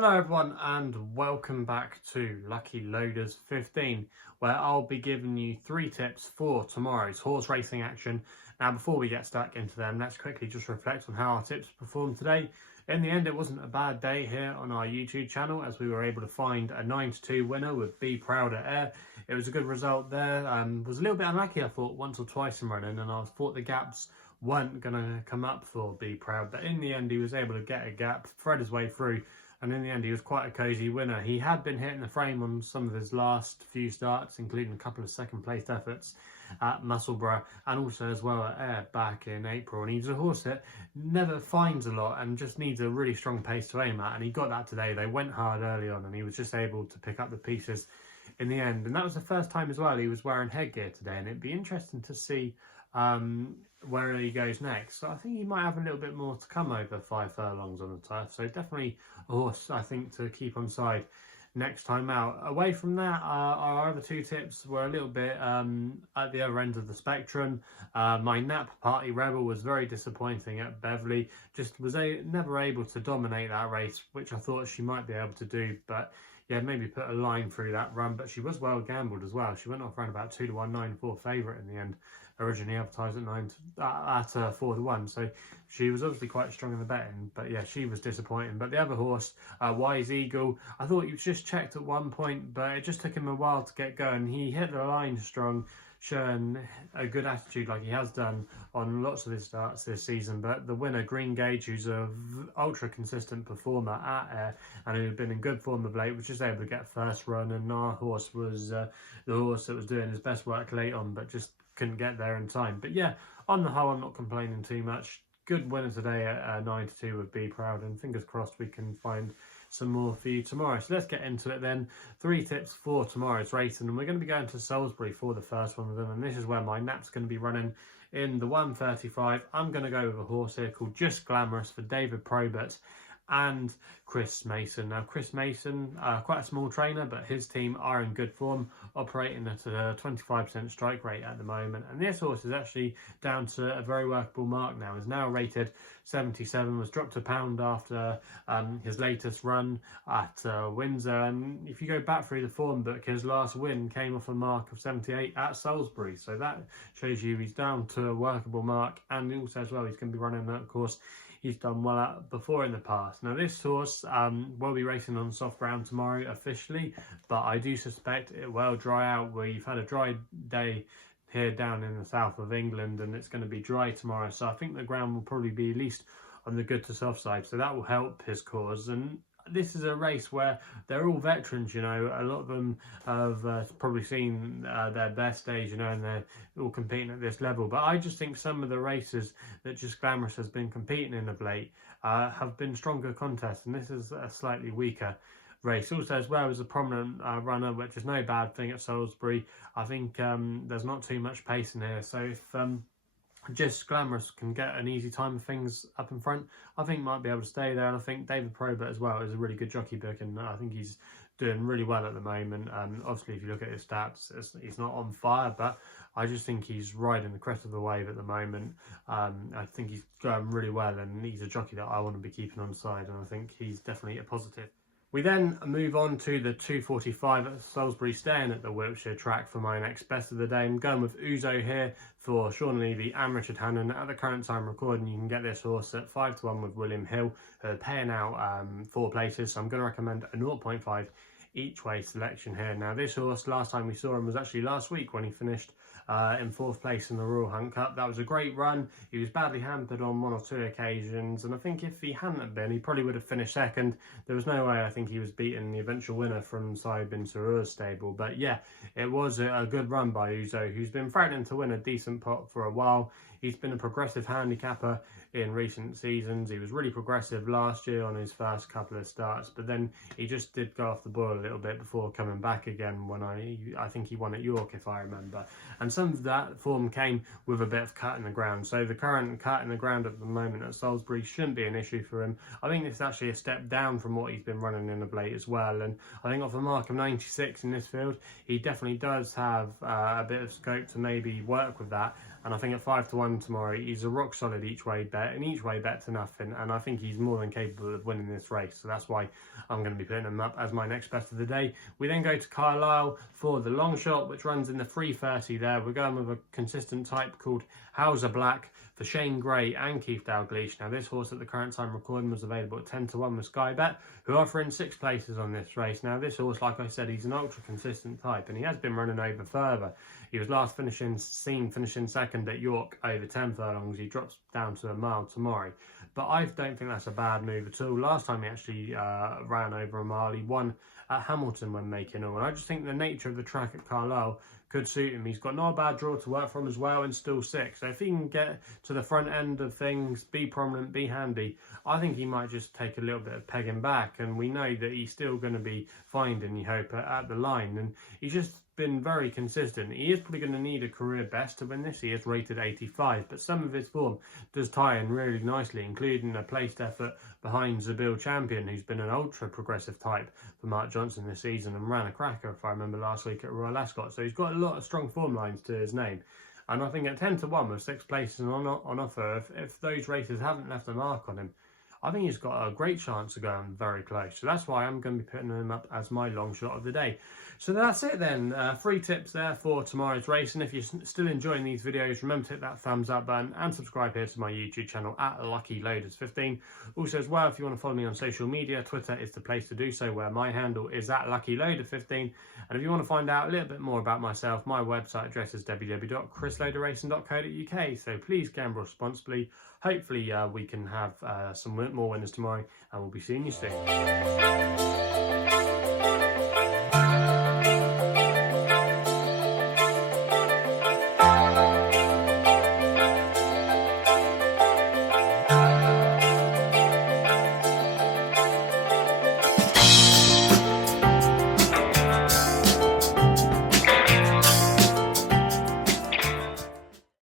Hello everyone and welcome back to Lucky Loaders 15, where I'll be giving you 3 tips for tomorrow's horse racing action. Now before we get stuck into them, let's quickly just reflect on how our tips performed today. In the end, it wasn't a bad day here on our YouTube channel as we were able to find a 9-2 winner with Be Proud at Air. It was a good result there. Was a little bit unlucky, I thought, once or twice in running, and I thought the gaps weren't going to come up for Be Proud, but in the end he was able to get a gap, thread his way through, and in the end he was quite a cosy winner. He had been hitting the frame on some of his last few starts, including a couple of second place efforts at Musselburgh and also as well at Ayr back in April, and he's a horse that never finds a lot and just needs a really strong pace to aim at, and he got that today. They went hard early on and he was just able to pick up the pieces in the end, and that was the first time as well he was wearing headgear today, and it'd be interesting to see where he goes next. So I think he might have a little bit more to come over 5 furlongs on the turf, so definitely a horse I think to keep on side next time out. Away from that, our other 2 tips were a little bit at the other end of the spectrum. My Nap Party Rebel was very disappointing at Beverley, just was never able to dominate that race, which I thought she might be able to do, but yeah, maybe put a line through that run, but she was well gambled as well. She went off around about 2-1, 9-4 favourite in the end, originally advertised at 4-1, so she was obviously quite strong in the betting, but yeah, she was disappointing. But the other horse, Wise Eagle, I thought he was just checked at one point, but it just took him a while to get going. He hit the line strong, showing a good attitude like he has done on lots of his starts this season. But the winner, Green Gage, who's a ultra consistent performer at Ayr and who had been in good form of late, was just able to get first run, and our horse was the horse that was doing his best work late on but just couldn't get there in time. But yeah, on the whole, I'm not complaining too much. Good winner today at 9-2 with Be Proud, and fingers crossed we can find some more for you tomorrow. So let's get into it then. 3 tips for tomorrow's racing, and we're going to be going to Salisbury for the first one of them, and this is where my nap's going to be running in the 135. I'm going to go with a horse here called Just Glamorous for David Probert and Chris Mason. Now Chris Mason, quite a small trainer, but his team are in good form, operating at a 25% strike rate at the moment, and this horse is actually down to a very workable mark now. Is now rated 77, was dropped a pound after his latest run at Windsor, and if you go back through the form book, his last win came off a mark of 78 at Salisbury, so that shows you he's down to a workable mark. And also as well, he's going to be running that course he's done well at before in the past. Now this horse will be racing on soft ground tomorrow officially, but I do suspect it will dry out. We've had a dry day here down in the south of England, and it's going to be dry tomorrow, so I think the ground will probably be at least on the good to soft side, so that will help his cause. And this is a race where they're all veterans, you know. A lot of them have probably seen their best days, you know, and they're all competing at this level. But I just think some of the races that Just Glamorous has been competing in of late have been stronger contests, and this is a slightly weaker race. Also as well as a prominent runner, which is no bad thing at Salisbury. I think there's not too much pace in here, so if Just Glamorous can get an easy time of things up in front, I think might be able to stay there. And I think David Probert as well is a really good jockey book, and I think he's doing really well at the moment. Obviously if you look at his stats, he's not on fire, but I just think he's riding the crest of the wave at the moment. I think he's going really well, and he's a jockey that I want to be keeping on side, and I think he's definitely a positive. We then move on to the 245 at Salisbury, staying at the Wiltshire track for my next best of the day. I'm going with Ouzo here for Sean Levy and Richard Hannon. At the current time recording, you can get this horse at 5-1 with William Hill, paying out 4 places. So I'm going to recommend a 0.5 each way selection here. Now this horse, last time we saw him was actually last week when he finished in 4th place in the Royal Hunt Cup. That was a great run. He was badly hampered on 1 or 2 occasions, and I think if he hadn't been, he probably would have finished second. There was no way I think he was beating the eventual winner from Saib bin Sarur's stable. But yeah, it was a good run by Ouzo, who's been threatening to win a decent pot for a while. He's been a progressive handicapper in recent seasons. He was really progressive last year on his first couple of starts, but then he just did go off the boil a little bit before coming back again when I think he won at York, if I remember. And some of that form came with a bit of cut in the ground. So the current cut in the ground at the moment at Salisbury shouldn't be an issue for him. I think it's actually a step down from what he's been running in of late as well. And I think off a mark of 96 in this field, he definitely does have a bit of scope to maybe work with that And I think at 5 to 1 tomorrow, he's a rock solid each way bet, and each way bet to nothing. And I think he's more than capable of winning this race. So that's why I'm going to be putting him up as my next best of the day. We then go to Carlisle for the Longshot, which runs in the 3:30 there. We're going with a consistent type called Howzer Black for Shane Gray and Keith Dalgleish. Now, this horse at the current time recording was available at 10 to 1 with SkyBet, who are offering 6 places on this race. Now, this horse, like I said, he's an ultra consistent type, and he has been running over further. He was last seen finishing second at York over 10 furlongs. He drops down to a mile tomorrow. But I don't think that's a bad move at all. Last time he actually ran over a mile, he won at Hamilton when making all. And I just think the nature of the track at Carlisle could suit him. He's got not a bad draw to work from as well, and still 6. So if he can get to the front end of things, be prominent, be handy, I think he might just take a little bit of pegging back. And we know that he's still going to be finding, you hope, at the line. And he's just been very consistent. He is probably going to need a career best to win this. He is rated 85, but some of his form does tie in really nicely, including a placed effort behind Zabil Champion, who's been an ultra progressive type for Mark Johnson this season and ran a cracker, if I remember, last week at Royal Ascot. So he's got a lot of strong form lines to his name. And I think at 10 to 1 with 6 places on offer, if those races haven't left a mark on him, I think he's got a great chance of going very close. So that's why I'm going to be putting him up as my long shot of the day. So that's it then. 3 tips there for tomorrow's race. And if you're still enjoying these videos, remember to hit that thumbs up button and subscribe here to my YouTube channel at LuckyLoaders15. Also as well, if you want to follow me on social media, Twitter is the place to do so, where my handle is at LuckyLoader15. And if you want to find out a little bit more about myself, my website address is www.chrisloaderracing.co.uk. So please gamble responsibly. Hopefully we can have some more winners tomorrow, and we'll be seeing you soon.